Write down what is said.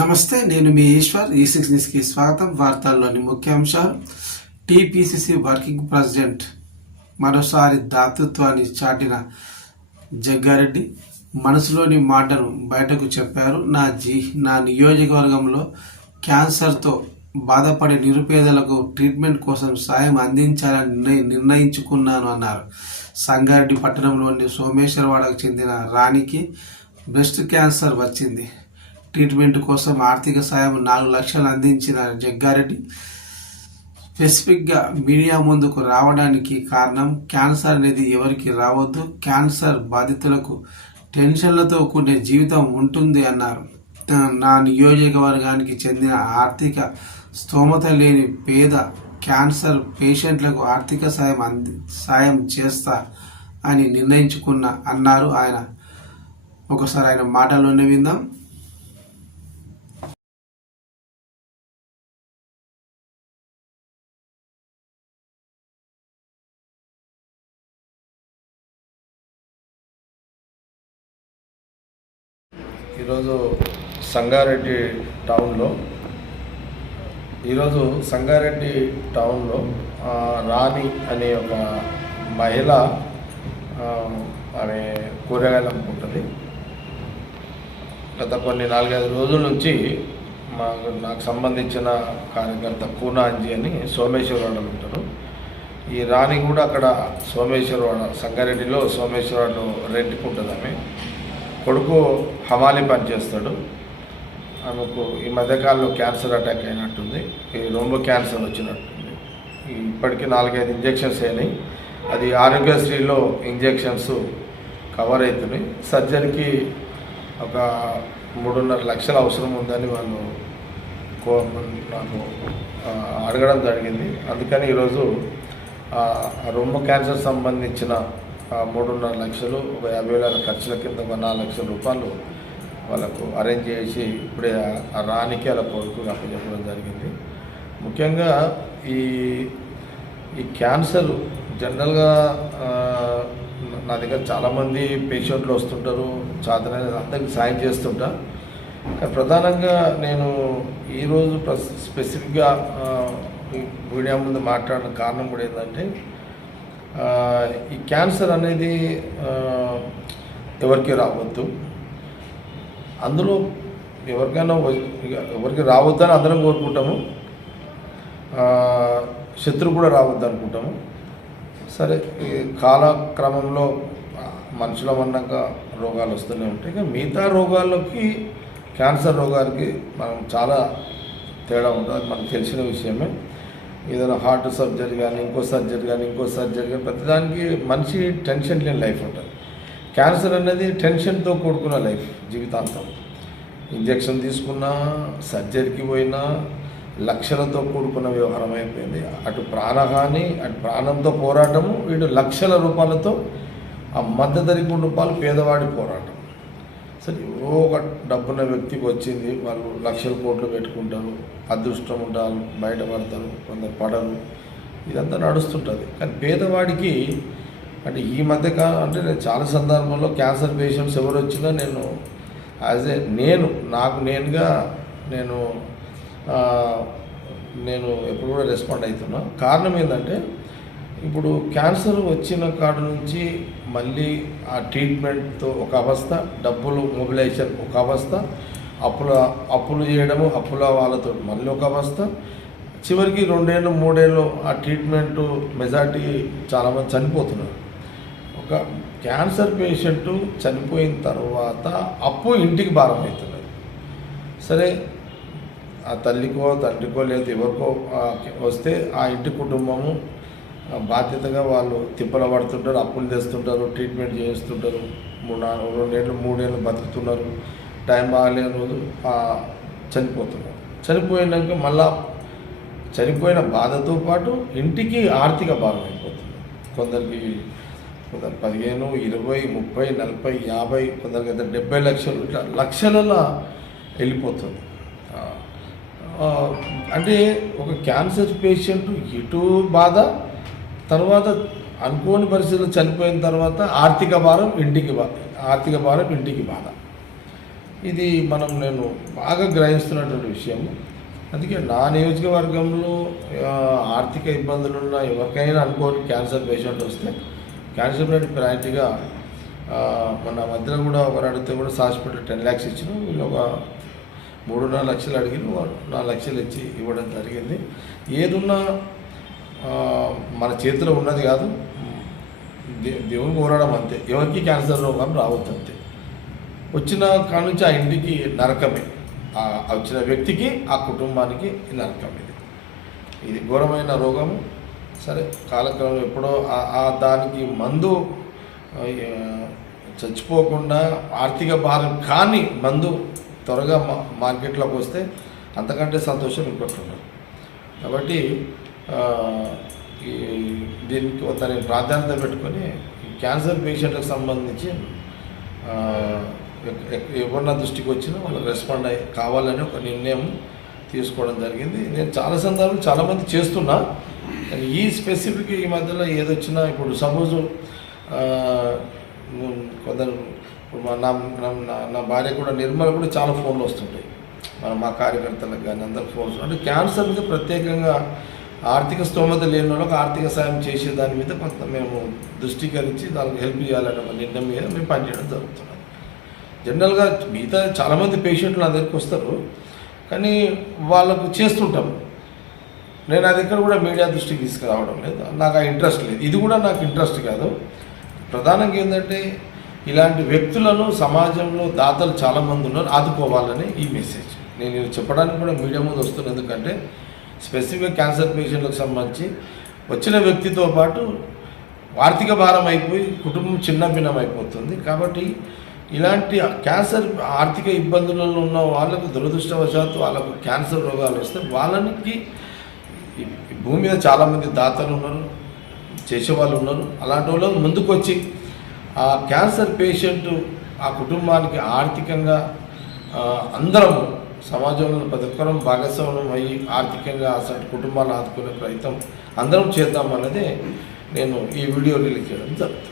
నమస్తే, నేను మీ ఈశ్వర్. ఈ6 న్యూస్కి స్వాగతం. వార్తల్లోని ముఖ్యాంశాలు. టీపీసీసీ వర్కింగ్ ప్రెసిడెంట్ మరోసారి దాతృత్వాన్ని చాటిన జగ్గారెడ్డి మనసులోని మాటను బయటకు చెప్పారు. నా నియోజకవర్గంలో క్యాన్సర్తో బాధపడే నిరుపేదలకు ట్రీట్మెంట్ కోసం సాయం అందించాలని నిర్ణయించుకున్నాను అన్నారు. సంగారెడ్డి పట్టణంలోని సోమేశ్వరవాడకు చెందిన రాణికి బ్రెస్ట్ క్యాన్సర్ వచ్చింది. ట్రీట్మెంట్ కోసం ఆర్థిక సాయం 4 లక్షలు అందించిన జగ్గారెడ్డి స్పెసిఫిక్గా మీడియా ముందుకు రావడానికి కారణం క్యాన్సర్ అనేది ఎవరికి రావద్దు, క్యాన్సర్ బాధితులకు టెన్షన్లతో కూడిన జీవితం ఉంటుంది అన్నారు. నా నియోజకవర్గానికి చెందిన ఆర్థిక స్తోమత లేని పేద క్యాన్సర్ పేషెంట్లకు ఆర్థిక సాయం చేస్తా అని నిర్ణయించుకున్నా అన్నారు ఆయన. ఒకసారి ఆయన మాటల్లోనే విందాం. ఈరోజు సంగారెడ్డి టౌన్లో రాణి అనే ఒక మహిళ ఆమె కూరగాయలు అమ్ముకుంటుంది. గత కొన్ని 4-5 రోజుల నుంచి నాకు సంబంధించిన కార్యకర్త కూనాంజీ అని సోమేశ్వరవాడలో ఉంటారు. ఈ రాణి కూడా అక్కడ సోమేశ్వరవాడ సంగారెడ్డిలో సోమేశ్వరవాడలో రెంట్కి ఉంటుంది. ఆమె కొడుకు హమాలి పని చేస్తాడు. ఆమెకు ఈ మధ్యకాలంలో క్యాన్సర్ అటాక్ అయినట్టుంది. ఈ రొమ్ము క్యాన్సర్ వచ్చినట్టుంది. ఇప్పటికీ 4-5 ఇంజెక్షన్స్ అయినాయి. అది ఆరోగ్యశ్రీలో ఇంజెక్షన్స్ కవర్ అవుతున్నాయి. సర్జరీకి ఒక 3.5 లక్షలు అవసరం ఉందని వాళ్ళు నాకు అడగడం జరిగింది. అందుకని ఈరోజు రొమ్ము క్యాన్సర్ సంబంధించిన 3.5 లక్షలు, ఒక 50,000 ఖర్చుల కింద ఒక 4 లక్షల రూపాయలు వాళ్ళకు అరేంజ్ చేసి ఇప్పుడే ఆ రాణికి అలా కొడుకు అప్పచెప్పడం జరిగింది. ముఖ్యంగా ఈ క్యాన్సర్ జనరల్గా నా దగ్గర చాలామంది పేషెంట్లు వస్తుంటారు. చాదరైన అందరికి సాయం చేస్తుంటా. కానీ ప్రధానంగా నేను ఈరోజు స్పెసిఫిక్గా మీడియా ముందు మాట్లాడిన కారణం కూడా ఏంటంటే, ఈ క్యాన్సర్ అనేది ఎవరికి రావద్దు. అందులో ఎవరికి రావద్దని అందరం కోరుకుంటాము. శత్రువు కూడా రావద్దు అనుకుంటాము. సరే, ఈ కాలక్రమంలో మనుషుల వన్నాక రోగాలు వస్తూనే ఉంటాయి. కానీ మిగతా రోగాల్లోకి క్యాన్సర్ రోగాలకి మనం చాలా తేడా ఉంటుంది. మనకు తెలిసిన విషయమే. ఏదైనా హార్ట్ సర్జరీ కానీ ఇంకో సర్జరీ కానీ ప్రతిదానికి మనిషి టెన్షన్ లేని లైఫ్ ఉంటుంది. క్యాన్సర్ అనేది టెన్షన్తో కూడుకున్న లైఫ్ జీవితాంతం. ఇంజెక్షన్ తీసుకున్నా, సర్జరీకి పోయినా లక్షలతో కూడుకున్న వ్యవహారం అయిపోయింది. అటు ప్రాణహాని, అటు ప్రాణంతో పోరాటము, వీడు లక్షల రూపాయలతో ఆ మధ్యతరగతి రూపాయలు పేదవాడి పోరాటం. సరే, ఒక డబ్బున్న వ్యక్తికి వచ్చింది, వాళ్ళు లక్షల కోట్లు పెట్టుకుంటారు, అదృష్టం ఉంటారు, బయటపడతారు, కొందరు పడరు, ఇదంతా నడుస్తుంటుంది. కానీ పేదవాడికి అంటే ఈ మధ్యకాలం అంటే నేను చాలా సందర్భంలో క్యాన్సర్ పేషెంట్స్ ఎవరు వచ్చినా నేను ఎప్పుడు కూడా రెస్పాండ్ అవుతున్నా. కారణం ఏంటంటే, ఇప్పుడు క్యాన్సర్ వచ్చిన కాడ నుంచి మళ్ళీ ఆ ట్రీట్మెంట్తో ఒక అవస్థ, డబ్బులు మొబిలైజేషన్ ఒక అవస్థ, అప్పులు చేయడము, అప్పుల వాళ్ళతో మళ్ళీ ఒక అవస్థ, చివరికి 2-3 ఏళ్ళు ఆ ట్రీట్మెంటు మెజారిటీ చాలామంది చనిపోతున్నారు. ఒక క్యాన్సర్ పేషెంటు చనిపోయిన తర్వాత అప్పు ఇంటికి భారం అవుతున్నది. సరే, ఆ తల్లికో తండ్రికో లేదా ఎవరికో వస్తే ఆ ఇంటి కుటుంబము బాధ్యతగా వాళ్ళు తిప్పల పడుతుంటారు, అప్పులు తెస్తుంటారు, ట్రీట్మెంట్ చేస్తుంటారు. 2-3 ఏళ్ళు బతుకుతున్నారు. టైం బాగాలేని రోజు చనిపోతున్నారు. చనిపోయినాక మళ్ళా చనిపోయిన బాధతో పాటు ఇంటికి ఆర్థిక భారం అయిపోతుంది. కొందరు 15, 20, 30, 40, 50, కొందరికి అయితే 70 లక్షలు, ఇట్లా లక్షలలో వెళ్ళిపోతుంది. అంటే ఒక క్యాన్సర్ పేషెంట్ ఇటు బాధ, తర్వాత అనుకోని పరిస్థితుల్లో చనిపోయిన తర్వాత ఆర్థిక భారం ఇంటికి బాధ. ఇది నేను బాగా గ్రహిస్తున్నటువంటి విషయము. అందుకే నా నియోజకవర్గంలో ఆర్థిక ఇబ్బందులున్న ఎవరికైనా అనుకోని క్యాన్సర్ పేషెంట్ వస్తే క్యాన్సర్ ప్రయారిటీగా మన మధ్యలో కూడా ఒకరు అడిగితే కూడా హాస్పిటల్ 10 lakhs ఇచ్చినాం. వీళ్ళు ఒక 3.5 లక్షలు అడిగిన 4 లక్షలు ఇచ్చి ఇవ్వడం జరిగింది. ఏదున్నా మన చేతిలో ఉన్నది కాదు, దేవుని కోరడం అంతే. ఎవరికి క్యాన్సర్ రోగం రావద్దు అంతే. వచ్చిన కాడ నుంచి ఆ ఇంటికి నరకమే, వచ్చిన వ్యక్తికి ఆ కుటుంబానికి నరకం. ఇది ఘోరమైన రోగము. సరే, కాలక్రమం ఎప్పుడో దానికి మందు చచ్చిపోకుండా ఆర్థిక భారం కానీ మందు త్వరగా మార్కెట్లోకి వస్తే అంతకంటే సంతోషం ఇంకోటి ఉండదు. కాబట్టి దీనికి నేను ప్రాధాన్యత పెట్టుకొని క్యాన్సర్ పేషెంట్లకు సంబంధించి ఎవరు నా దృష్టికి వచ్చినా వాళ్ళకి రెస్పాండ్ కావాలని ఒక నిర్ణయం తీసుకోవడం జరిగింది. నేను చాలా సందర్భాలు చాలామంది చేస్తున్నా, కానీ ఈ స్పెసిఫిక్ ఈ మధ్యలో ఏదొచ్చినా ఇప్పుడు సపోజు కొందరు నా భార్య కూడా నిర్మల కూడా చాలా ఫోన్లు వస్తుంటాయి, మా కార్యకర్తలకు కానీ అందరికి ఫోన్స్. అంటే క్యాన్సర్ మీద ప్రత్యేకంగా ఆర్థిక స్తోమత లేని వాళ్ళకి ఆర్థిక సాయం చేసే దాని మీద కొంత మేము దృష్టికరించి దానికి హెల్ప్ చేయాలనే ఒక నిర్ణయం మీద మేము పనిచేయడం జరుగుతున్నది. జనరల్గా మిగతా చాలామంది పేషెంట్లు నా దగ్గరికి వస్తారు, కానీ వాళ్ళకు చేస్తుంటాం. నేను అది ఎక్కడ కూడా మీడియా దృష్టికి తీసుకురావడం లేదు, నాకు ఆ ఇంట్రెస్ట్ లేదు. ఇది కూడా నాకు ఇంట్రెస్ట్ కాదు. ప్రధానంగా ఏంటంటే ఇలాంటి వ్యక్తులను సమాజంలో దాతలు చాలామంది ఉన్నారు, ఆదుకోవాలని ఈ మెసేజ్ నేను చెప్పడానికి కూడా మీడియా ముందు వస్తున్నాను. ఎందుకంటే స్పెసిఫిక్ క్యాన్సర్ పేషెంట్లకు సంబంధించి వచ్చిన వ్యక్తితో పాటు ఆర్థిక భారం అయిపోయి కుటుంబం చిన్న భిన్నం అయిపోతుంది. కాబట్టి ఇలాంటి క్యాన్సర్ ఆర్థిక ఇబ్బందులలో ఉన్న వాళ్ళకు దురదృష్టవశాత్తు వాళ్ళకు క్యాన్సర్ రోగాలు వస్తే వాళ్ళకి భూమి మీద చాలామంది దాతలు ఉన్నారు, చేసేవాళ్ళు ఉన్నారు. అలాంటి వాళ్ళు ముందుకు వచ్చి ఆ క్యాన్సర్ పేషెంట్ ఆ కుటుంబానికి ఆర్థికంగా అందరం సమాజంలో ప్రతి ఒక్కరం భాగస్వామ్యం అయ్యి ఆర్థికంగా అసలు కుటుంబాలను ఆదుకునే ప్రయత్నం అందరం చేద్దామన్నదే నేను ఈ వీడియో రిలీజ్ చేయడం జరుగుతుంది.